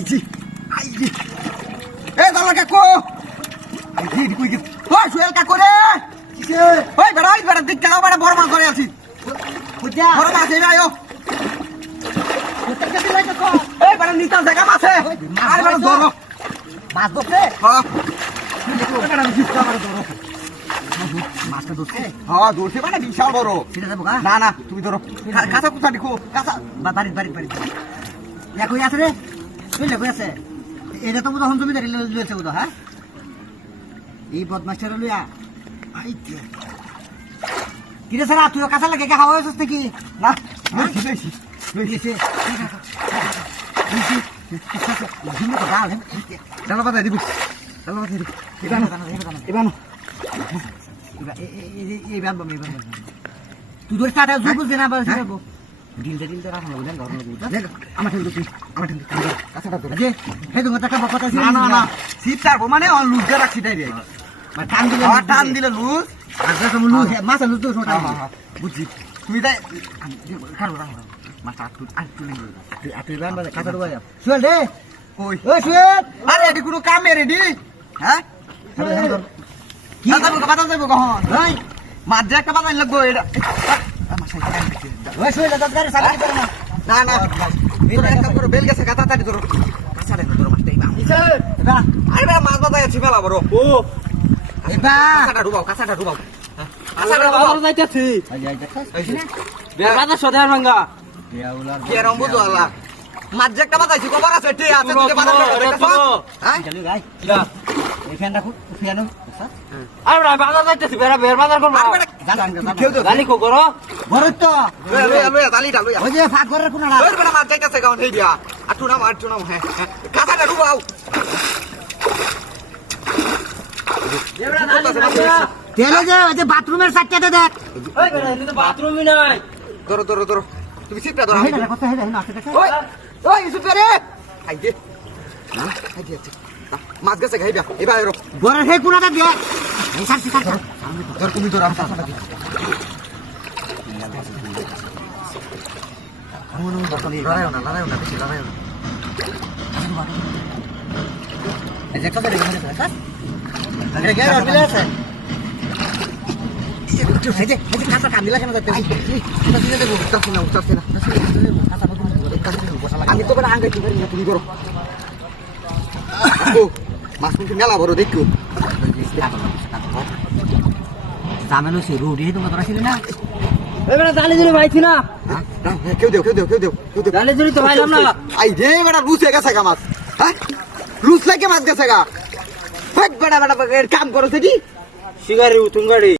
IG IG এ দালা কাকু IG কই গেছ ওই সুয়েল কাকু রে কিসে ওই বড় দিক দাও বড় বড় মাছ ধরে আছি বুঝা বড় মাছ এনে আয়ো কোথা থেকে দিলাই কাকু এই বড় নিতা জায়গা মাছে আর বড় ধরো মাছ ধরছে হ্যাঁ বড় দিকটা বড় ধরো মাছটা ধরছে হ্যাঁ ধরছে মানে বিশাল বড় সেটা দেবো না না তুমি ধরো কাঁচা কোথা দেখো কাঁচা বাড়ি দেখো আছে রে তুই দেখো আছে এটা তো তখন তুমি দেখে লইছে বুঝো হ্যাঁ এই বদমাস্টার লইয়া আইতে কিরে স্যার তুই কাঁচা লাগে খাওয়া হয়েছিস নাকি না লইছে ডালা বাদা দিবি এবানো এই বানবো তুই ধরে কাটা জুই বুঝতে না পারছিস ডিলটা রাখা বুঝেন ঘর আমার ঠেল কাঁচাটা ধরে যে হে তোমার টাকা কথা ছিল না সিট ছাড়বো মানে অন লুজ দিয়ে রাখছি তাই রে টান দিলে লুজ আর যা তুমি লুজ মাছ লুজ তো ওটা বুঝছি তুমি তাই কারো মাথা আটটু লেগে আটটু বান বাজে কাঁচা ডুবাই শুয়েল রে কই ওই শুয়েল আরে এটি কোনো কাম রেডি হ্যাঁ কি যাবো কথা যাবো কখন ওই মাছ যে একটা বাজাই লাগবো এটা ওই শুয়েল দাদা গাড়ি সামনে করো না না তোরা একটা করো বেল গেছে কাঁচা তাড়ি ধরো কাঁচা রে ধরো মাছটা এইবা আরে মাছ বাজাই আছে মেলা বড় ও এইবা কাঁচাটা ডুবাও কাঁচাটা ডুবাও যাইতাছি বের বাজা সদার ভাঙা কি আর অম্বুজ আল্লাহ মাছ যে একটা বাজাইছি কবার আছে ঠিক আছে তুই বাজা দেখছো হ্যাঁ চলো গাই এখানটা খুব ফিয়ানো আরে বাজা যাইতাছি বের বাজার করব কেউ তো গালি কো করো বড় তো লই তালিটা লই ওই যে ফাক করে কোন না ওই বড় মাছ যাইতাছে গাউন হেই দিয়া আটু নাম হ্যাঁ কাঁচাটা ডুবাও তেলে যে বাথরুমের সাইডটাতে দেখ ওই বেটা এটা তো বাথরুমই নাই ধরো তুমি সিটটা ধরো হেডা কথা হেডা না ওই সুপে রে আইদে আইদে মাছ গেছে গাইবা এবা এরো বড় হে কোনাটা দে এই সার ধর তুমি ধর আমি সারটা দি আমন বকলি লড়াইও না বেশি লড়াইও না এই যে কথা রে কাজ আরে কে রবিলে আছে এই যে কাঁচা কান্দিলা কেন যাচ্ছে এটা দিলে দেবো উঠতে না আমি তো বড় আঙ্গে কি করি তুমি করো মাছ কিন্তু মেলা বড় দেখো জামেন হইছে রুডি তোমার ধরা ছিল না এবারে জালি জুরি ভাইছি না কেউ দেও জালি জুরি তো ভাইলাম না আই রে বেটা লুজ হয়ে গেছে গা মাছ হ্যাঁ লুজ লাগে মাছ গেছে গা বেটা কাম করছে কি শিকারি উতুঙ্গাড়ি